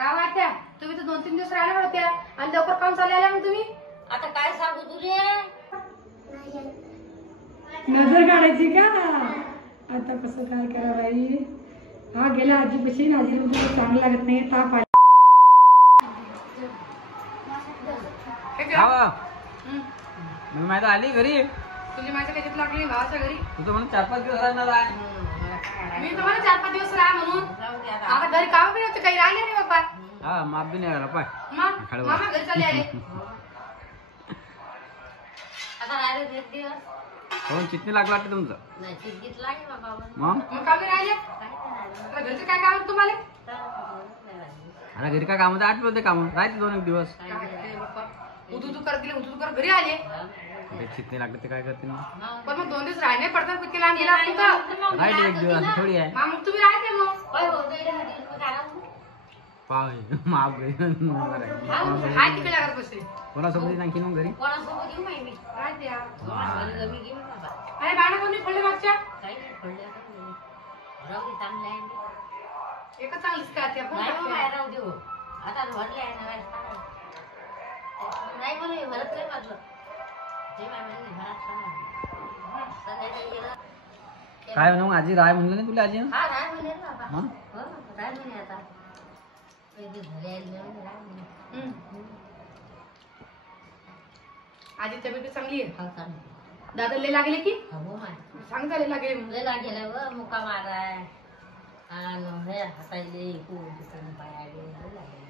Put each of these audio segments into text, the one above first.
का वाटत्या तुम्ही तर 2-3 दिवस राहणार होत्या आणि लवकर काम चालले आल्या मग तुम्ही. आता काय सांगू तुले नजर काढायची का आता कसं काय करा बाई. हा गेला आजीपाशी आजी म्हणजे चांगलं लागत नाही ताप आला. मी माहिती आली घरी तुझी माझ्या त्याच्यात लागली भावाच्या घरी. तुझं म्हणून 4-5 दिवस राहणार आहे. मी तुम्हाला 4-5 दिवस राहा म्हणून आता घरी काम बी नव्हते काही राहिले नाही बाबा. हा माप बी नाही आला पाय. मग मामा घरी चालले आले. आता राहिले एक दिवस कोण चित्ती लागला वाटतं तुमचं. नाही चिडगीत लागेल बाबा मग काम नाही राहिले काय घरचे काय काम तुम्हाला. आता घरी काय काम होतं आठवते काम राहते 2-1 दिवस. उदू कर दिले उदू कर घरी आले चित्ती लागलं ते काय करते मग. पण मग 2 दिवस राहणे पडतात किती लांब गेला तुमचं. राहते 1 दिवस असं थोडी आहे. मग तुम्ही राहते मग पाव माप घरी हाय तिकडे लागत बसते कोणासोबत आणखी मग घरी कोणासोबत येऊ माहिती राहते या. मी घेऊन बाबा अरे बाणा कोणी पडले मागच्या काही नाही पडले आता राहू दे चांगले आहे एकच चांगलीच का त्या नाही मग बाहेर राहू देऊ आता भरले आहे ना नाही मला भरत नाही म्हटलं ते घरात संध्याकाळी गेलं काय म्हणून आजी राय म्हणलं नाही तुला आजी. हा राय म्हणे ना बाबा मग हो राय म्हणे आता झाले राय म्हणे आजी तब्येत चांगली आहे. हो चांगलं दादा लय लागले की हो माय सांग झाले लागले लय लागेल व मुका माराय आणि हे हाताले कोण पायाले लागेल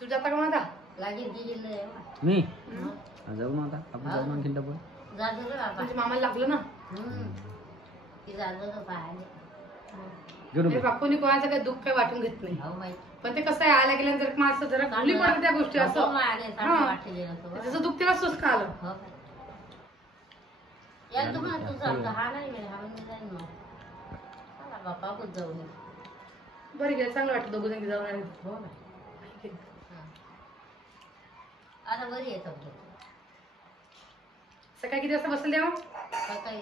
तू जाता का माझा लागेल की गेलं मी जाऊ ना आता आपण जाऊ आणखी डबल जातो रे बाबा तुझ्या मामाला लागलं ना. ती जातो ना पायाले अरे बापूनी कोणाचं काही दुःख काही वाटून घेत नाही. हो माहिती पण ते कसं आहे आल्या गेल्यानंतर माणसं जरा खाली पडत त्या गोष्टी असं त्याचं दुःख त्याला सुस्त आलं. यार तुम्हाला तू सांगतो हा नाही मिळेल हा म्हणजे जाईल मग बापा खूप जाऊ नये बरं गेलं चांगलं वाटतं दोघं जण जाऊन आले. हो ना आता बरी आहे तब्येत सकाळी किती वाजता बसले तेव्हा. सकाळी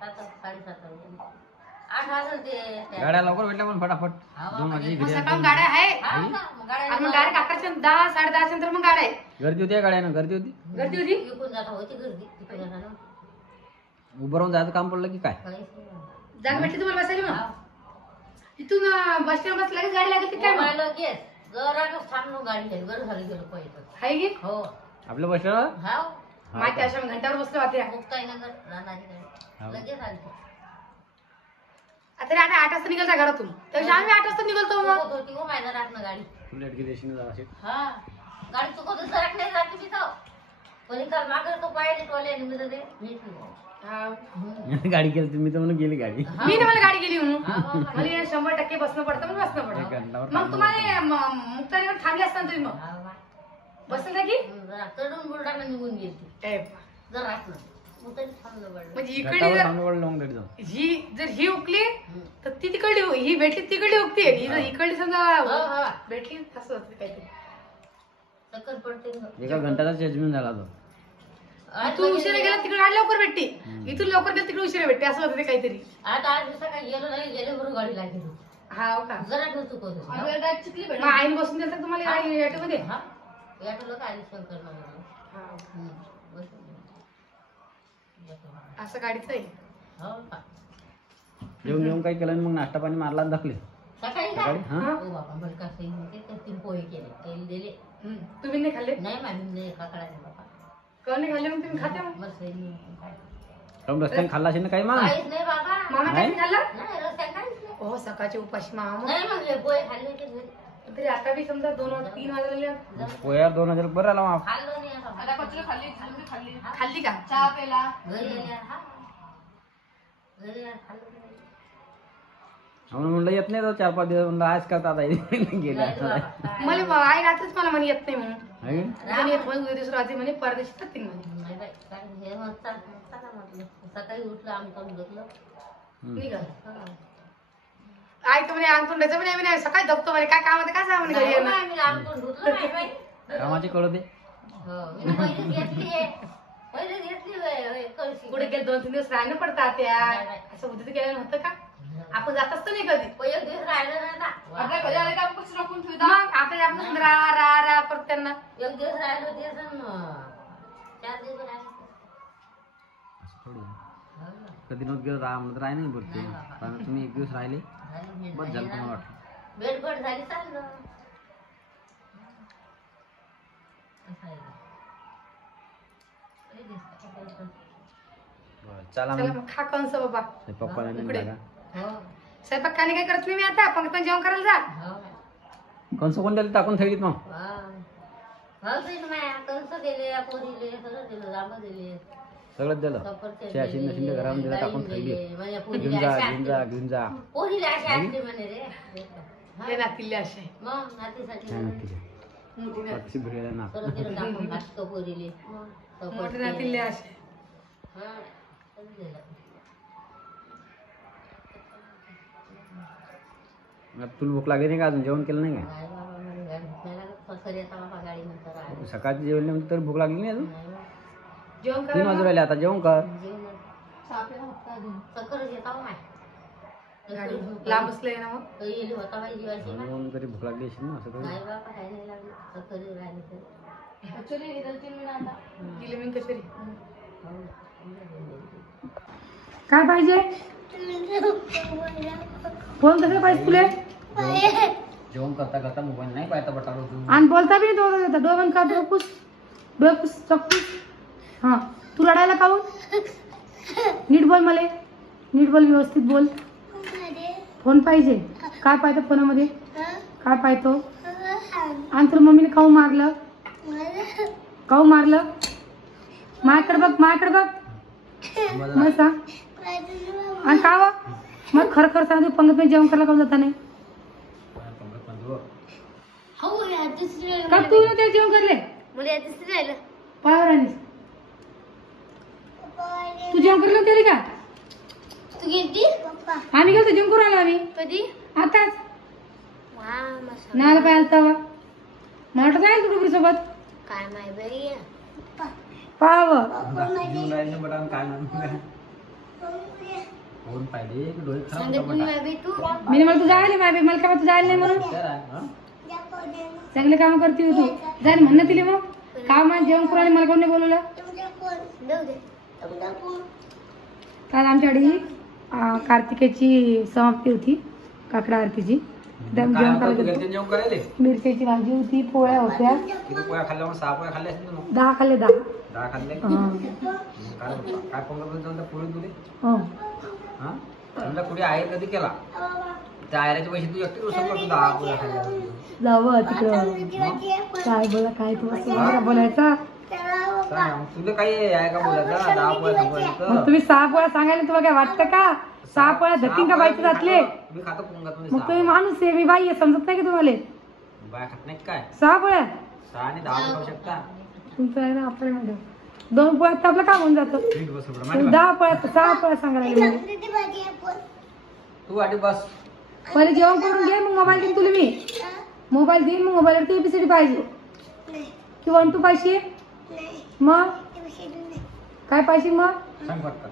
7-7:30 वाजता 8 वाजता ते गाड्या लवकर भेटल्या पण फटाफट 2 वाजे मग घरी सकाळ गाड्या आहे हा ना, आणि मग डायरेक्ट 11च्या 10-10:30 नंतर मग गाड्या आहे. गर्दी होती गाड्यानं गर्दी होती. गर्दी होती. विकून जाता होती गर्दी तिकडे जाताना उभं राहून जायचं काम पडलं की काय. जागा भेटली तुम्हाला बसायला मग इथून बस स्टँड बस लगेच गाडी लागेल काय मग लगेच जराच थांबलो गाडी घरी बरं झाली गेलो पाहिजे आहे की हो आपल्या बस स्टँडवर हा माहिती अशा घंट्यावर बसले होते. मुक्ताईनगर राहणारी गाडी लगेच आली आता 8 वाजता निघायचा घरातून त्यापेक्षा आम्ही 8 वाजता निघालतो मग. होती हो माझ्या राहणं गाडी तू लेट गेली अशी ना अशी. हा गाडी चुकवतो सरक नाही जाते मी तो कोणी काल मागं तो पायाने टोले निघत ते मी हा. गाडी केली तुम्ही तर म्हणून गेली गाडी. मी तुम्हाला गाडी गेली म्हणून मला 100% बसणं पडतं मग बसणं एक पडतं. घंटावर मग तुम्हाला मुक्तारीवर थांबले असताना तुम्ही मग बसले की चढून बुलढाणा निघून गेली ए, जर राहत मुतारी थांबलं पडलं म्हणजे इकडे घाटावर जर थांबलं पडलं मग घरी जाऊन. ही उकली तर ती तिकडली ही भेटली तिकडली उकती ही जर इकडली समजा भेटली असं होतं काहीतरी. चक्कर पडते एका घंट्याचा जजमेंट झाला तो. तू उशिरा गेला तिकडे गाडी लवकर भेटते इथून लवकर गेला तिकडे उशिरा भेटते असं होतं ते काहीतरी. आता 8 दिवसा काय गेलो नाही गेले बरोबर गाडी लागली हा हो का जरा ठेव चुकवतो मग आईने बसून दिलं तुम्हाला गाडी ऑटोमध्ये. हा याटो लोक आली शंकर असं गाडीचं आहे. हो का येऊन येऊन काही केलं मग नाश्ता पाणी मारला आणि दाखले सकाळी का सकाळी. हा हो बाबा मला कसं होते तर 3 पोहे केले तेल दिले तुम्ही नाही खाल्ले नाही मॅम नाही काकडाने बाबा कोण नाही खाल्ले मग तुम्ही खाते मग. बस काय काहून रस्त्याने खाल्ला असेल ना काही मग. काहीच नाही बाबा मामा नाही? काय खाल्लं नाही रस्त्यात काहीच नाही हो सकाळची उपाशी मामा. नाही मग हे पोहे खाल्ले ते घरी तरी आता बी समजा 2-3 वाजलेले पोया 2000 बरं आला मग. खाल्लं नाही आता खाल्ली का चहा पेला. घरी आल्या हा घरी खाल्लं नाही. म्हणून म्हणलं येत नाही तो 4-5 दिवस म्हणलं आज का आता गेल्या. मला आई रात्रीच मला म्हणे येत नाही म्हणून आहे की? म्हणे येत म्हणे उद्या दिवशी रात्री म्हणे परदेशात जातील म्हणे. नाही बाई कारण हे म्हणतात चला म्हटलं सकाळी उठलं आम्ही करून घेतलं निघाल हा. आई तर म्हणे अंग तोंडायचं म्हणे आम्ही सकाळी दबतो म्हणे काय काम काय सांग म्हणे घरी नाही येणं. बाई, मी आमचं धुतलं नाही बाई. कामाची कळते. हो, मी पहिलेच घेतली आहे. पहिलेच घेतली कळशी कुठे गेले 2-3 दिवस राहणं पडतात त्या नाही, नाही. असं उद्या गेलं नव्हतं का. आपण जात असतो नाही कधी एक दिवस राहिलं ना आता. आपल्या घरी आले का आपण कसं राखून ठेवतो मग आता आपण रा रा रा करतो त्यांना एक दिवस राहिलो ते सण 4 दिवस राहिले. असं थोडी आहे. कधी नव्हतं गेलं राहा म्हणत राही नाही बोलते कारण तुम्ही एक दिवस राहिले बस झालं तुम्हाला वाटलं. भेटभट झाली चाललं. असं आहे. बरं, चला चला मग मग खा कंस बाबा पप्पाला नाही इकडे. लागा. हो स्वयंपाक खाणे काय करत नाही मी आता पण पण जेवण करायला जा हो कंस कोण दिलं टाकून ठेवलीत मग कंस दिले पोरीले सगळं दिलं जांब दिले सगळंच दिलं सफरचंद शिंदे दिले, शिंदे घरामध्ये दिलं टाकून डाळिंब ठेवली दिले. माझ्या घेऊन पोरीला जा अशी घेऊन जा असते. घेऊन जा पोरीला अशी असते म्हणे रे हे नातीले असे मग नातीसाठी काय नक्की ते. मोठी नाती पक्षी भिडलेला ना परत दिलं टाकून घातलं पोरीले मोठी नातीले असे हा सगळं दिलं. मग तुला भूक लागली नाही का अजून जेवण केलं नाही का नाही बाबा म्हणे गाडी भूक नाही लागत फसर येता बाबा गाडी नंतर आली. सकाळची जेवण नाही तर भूक लागली नाही अजून नाही बा. जेवण 3 करायला वाजून राहिले आता जेवण कर जेवण सकरच येता हो माय गाडी लांब असलंय ना मग काही येली होता बाई जीवाची माय. म्हणून तरी भूक लागली असेल ना असं थोडी. नाही बाबा काही नाही लागली सकरी राहिली तरी दिले मी कशी हो. काय पाहिजे फोन कसं पाहिजे तुले जेवण करता करता मोबाईल नाही पाहता बटालो तू आणि बोलता बी नाही दोघं डोबन का डोपूस चप्पूस हा तू रडायला काहून नीट बोल मला नीट बोल व्यवस्थित बोल फोन पाहिजे काय पाहतो फोनामध्ये काय पाहतो आणि तुला मम्मीने काहून मारलं माझ्याकडे बघ मग सांग आणि का व? मग खरं खरं सांग तू पंगत मध्ये जेवण करायला काहून जाता नाही का तू ना ते जेवण करले पायावर आणीस तू जेवण करलं केली का आम्ही गेलो जेवण करून आलो आम्ही कधी आताच नाला पाय आलता वा मला जाईल तू डुबरी सोबत काय माय बाई पाव जेवण राहिलं बटान काय म्हणून फोन पाहिले की डोळे खराब होतात बटा. मी मला तू जायला बाय मला काय तू जायला नाही म्हणून तर आहे, हं? चांगले काम करते तू जाईल म्हणणं तिले मग काम जेवण करून आले मला कोणी बोलवलं काल आमच्याकडे कार्तिकेची समाप्ती होती काकडा आरतीची काय जेवण होतं, तू करायला गेलती जेवण करायले मिरच्याची भाजी होती पोळ्या होत्या किती पोळ्या खाल्ल्या मग 6 पोळ्या खाल्ल्या असतील ना मग 10 खाल्ले 10 10 खाल्ले हा. काय काय पंगत समजा पोळी तुले हो हा समजा कुठे आयर कधी केला त्या आयराचे पैसे तू एकटी उचलला तू 10 पोळ्या खाल्ल्या जावं तिकडं काय बोला काय तू असं बोलायचा काय मग तुला काही आहे का बोलायचं 10 पोळ्या मग सांगायचं तुम्ही 6 पोळ्या सांगायला तुम्हाला काय वाटतं का 6 पोळ्या धतीन का बाईच्या जातले मी खातो पंगत मग तुम्ही माणूस आहे मी बाई आहे समजत नाही का तुम्हाला बाय खात नाही काय 6 पोळ्या 6 आणि 10 खाऊ शकता तुमचं आहे ना आपल्या मध्ये 2 पोळ्यात तर आपलं काम होऊन जातं नीट बस बरं, तुम्ही माहिती 10 पोळ्यात 6 पोळ्या सांगायला लागले तू आधी बस पहिले जेवण करून घे मग मोबाईल देईन तुला मी मोबाईल देईन मग मोबाईलवरती एबीसीडी पाहिजे की 1 2 पाहिजे मग काय पाहिजे मग सांग फटका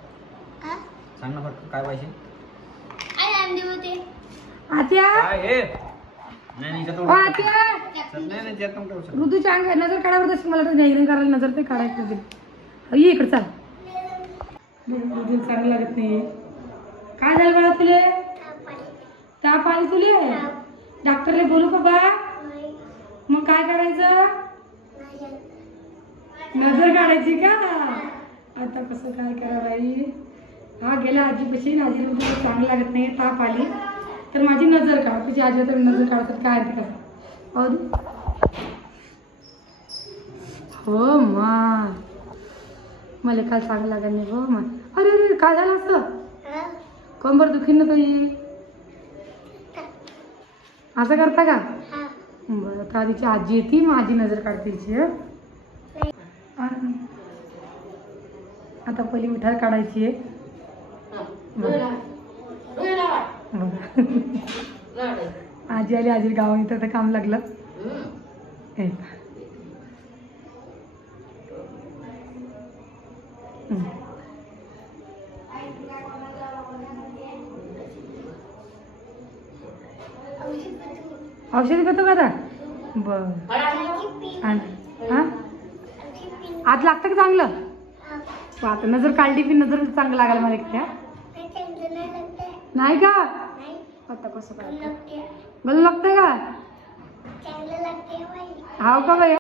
सांग ना फटका काय पाहिजे आत्या काय हे नाही नाही इथं ओ तो आत्या नाही नाही त्यात नको ठेवू. ऋतूच्या अंग नजर काढावर तशी मला तर नाही करायला नजर ते काढायचं ते ये इकडे चाल ऋतू चांगलं लागत नाही काय झालं बाळा तुले ताप आली तुले डॉक्टरला बोलू का बा मग काय करायचं नजर काढायची का आता कसं काय करा बाई हा गेला आजीपाशी आजीला तुला चांगलं लागत नाही ताप आली तर माझी नजर काढ तुझी आजी तर नजर काढतात काय ते कसं हो मा मला काय चांगलं लागत नाही हो मा अरे अरे काय झालं असं कंबर दुखीन ना काही असं करता का बरं तर आधीची आजी येते मग आजी नजर काढते तिची आणि आता पहिली मिठाई काढायची आहे आजी आली आजी गावात इथं काम लागलं हे पहा. औषधी घेतो का आता बर आत लागतं का चांगलं आता नजर काढली की नजर चांगलं लागायला मला त्या नाही का आता कसं काय गल लागतंय का हाव का बाई